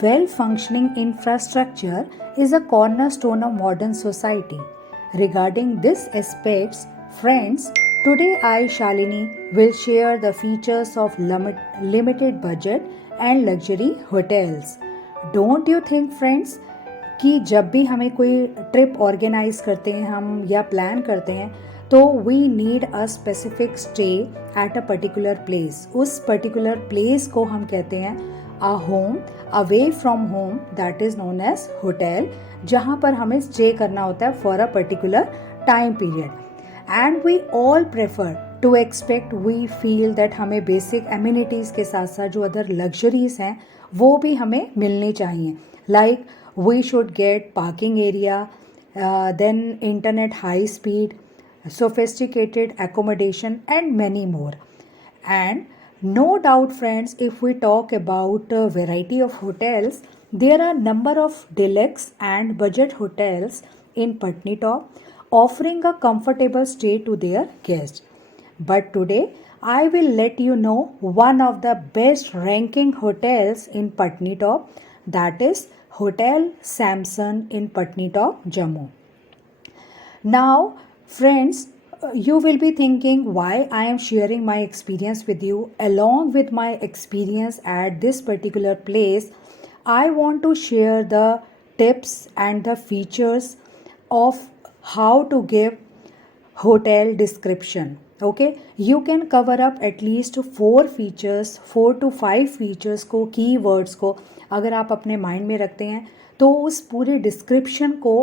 Well functioning infrastructure is a cornerstone of modern society. Regarding these aspects, friends, today I, Shalini, will share the features of limited budget and luxury hotels. Don't you think, friends, कि जब भी हमें कोई trip organise करते हैं हम या plan करते हैं तो we need a specific stay at a particular place. उस पर्टिकुलर प्लेस को हम कहते हैं a home away from home, that is known as hotel, जहाँ पर हमें स्टे करना होता है for a particular time period. And we all prefer to expect, we feel that हमें बेसिक एम्यूनिटीज़ के साथ साथ जो अदर लग्जरीज हैं वो भी हमें मिलनी चाहिए. Like we should get parking area, then internet high speed, sophisticated accommodation and many more. And no doubt friends, if we talk about a variety of hotels, there are number of deluxe and budget hotels in Patnitop offering a comfortable stay to their guests. But today I will let you know one of the best ranking hotels in Patnitop, that is Hotel Samson in Patnitop, Jammu. Now, friends, you will be thinking why I am sharing my experience with you. Along with my experience at this particular place, I want to share the tips and the features of how to give hotel description. Okay, you can cover up at least 4 features, 4 to 5 features को, keywords को अगर आप अपने mind में रखते हैं तो उस पूरे डिस्क्रिप्शन को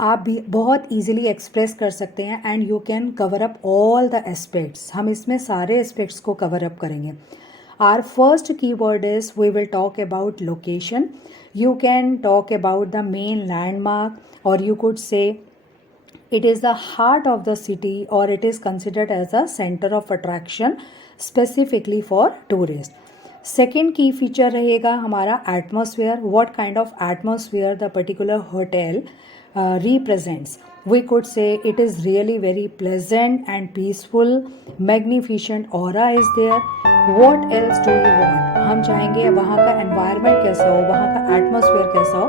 आप भी बहुत ईजिली एक्सप्रेस कर सकते हैं and you can cover up all the aspects. हम इसमें सारे एस्पेक्ट्स को कवर अप करेंगे. Our first keyword is we will talk about location. You can talk about the main landmark और you could say it is the heart of the city or it is considered as a center of attraction specifically for tourists. Second key feature रहेगा हमारा atmosphere. What kind of atmosphere the particular hotel represents. We could say it is really very pleasant and peaceful, magnificent aura is there. What else do you want? हम चाहेंगे वहाँ का environment कैसा हो, वहाँ का atmosphere कैसा हो.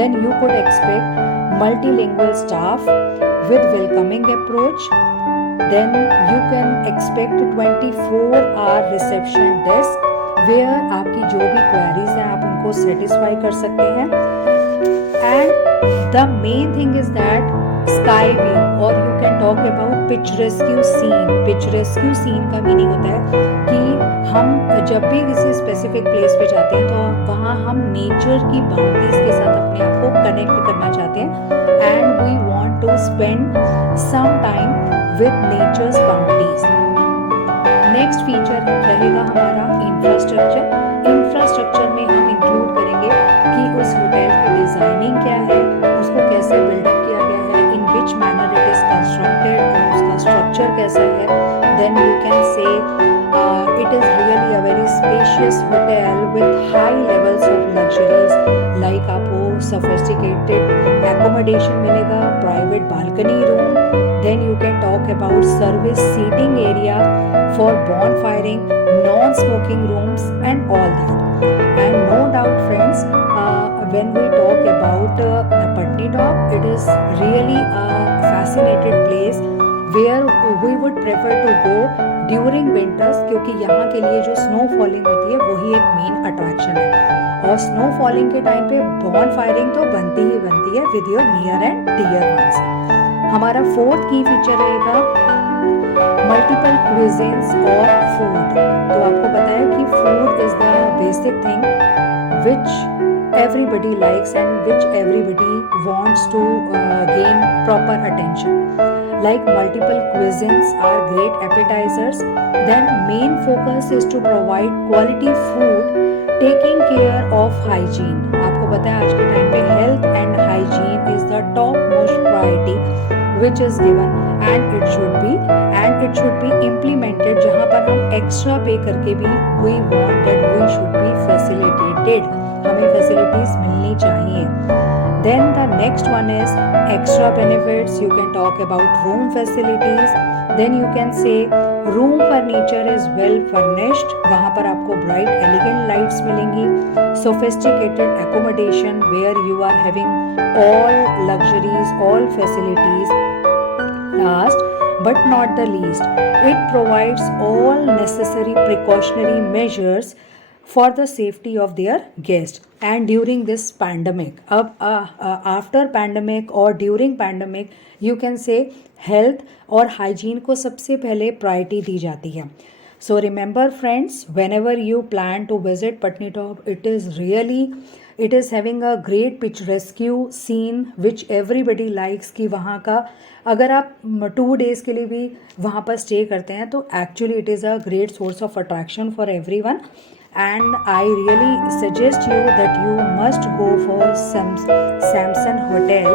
Then you could expect multilingual staff with welcoming approach. Then you can expect 24-hour reception desk where आपकी जो भी queries हैं आप उनको satisfy कर सकते हैं. And the main thing is that sky view or you can talk about picturesque scene. Picturesque scene का meaning होता है कि हम जब भी किसी स्पेसिफिक प्लेस पे जाते हैं तो वहाँ हम नेचर की बाउंड्रीज के साथ अपने आप को कनेक्ट करना चाहते हैं and we want to spend some time with nature's boundaries. Next feature रहेगा हमारा इंफ्रास्ट्रक्चर. इंफ्रास्ट्रक्चर में हम इंक्लूड करेंगे कि उस होटल की डिज़ाइनिंग क्या है, उसको कैसे बिल्डअप किया गया है, in which manner it is constructed और उसका स्ट्रक्चर कैसा है. Then you can say it is really a very spacious hotel with high levels of luxuries like आपको sophisticated accommodation मिलेगा, private balcony room. Then you can talk about service seating area for bonfiring, non-smoking rooms and all that. And no doubt friends, when we talk about Patnitop, it is really a fascinating place where we would prefer to go during winters, क्योंकि यहाँ के लिए जो snow falling होती है वही एक main attraction है. और स्नो फॉलिंग के टाइम पे बॉन फायरिंग तो बनती ही बनती है with your near and dear ones. हमारा फोर्थ की फीचर रहेगा मल्टीपल क्विजिन्स और फूड. तो आपको पता है कि food is the basic thing which everybody likes and which everybody wants to gain proper attention. Like multiple cuisines are great appetizers. Then main focus is to provide quality food, taking care of hygiene. आपको पता है आज के time पे health and hygiene is the top most priority which is given and it should be implemented. जहाँ पर हम extra pay करके भी we want that we should be facilitated. हमें facilities मिलनी चाहिए. Then the next one is extra benefits. You can talk about room facilities. Then you can say room furniture is well furnished, वहाँ पर आपको bright elegant lights मिलेंगी. Sophisticated accommodation where you are having all luxuries, all facilities. Last but not the least, it provides all necessary precautionary measures for the safety of their guests. And during this pandemic, after pandemic or during pandemic, you can say health और hygiene को सबसे पहले priority दी जाती है. So remember friends, whenever you plan to visit Patnitop, it is having a great picturesque scene which everybody likes. कि वहाँ का अगर आप 2 days के लिए भी वहाँ पर स्टे करते हैं तो actually it is a great source of attraction for everyone. And I really suggest you that you must go for Samson Hotel.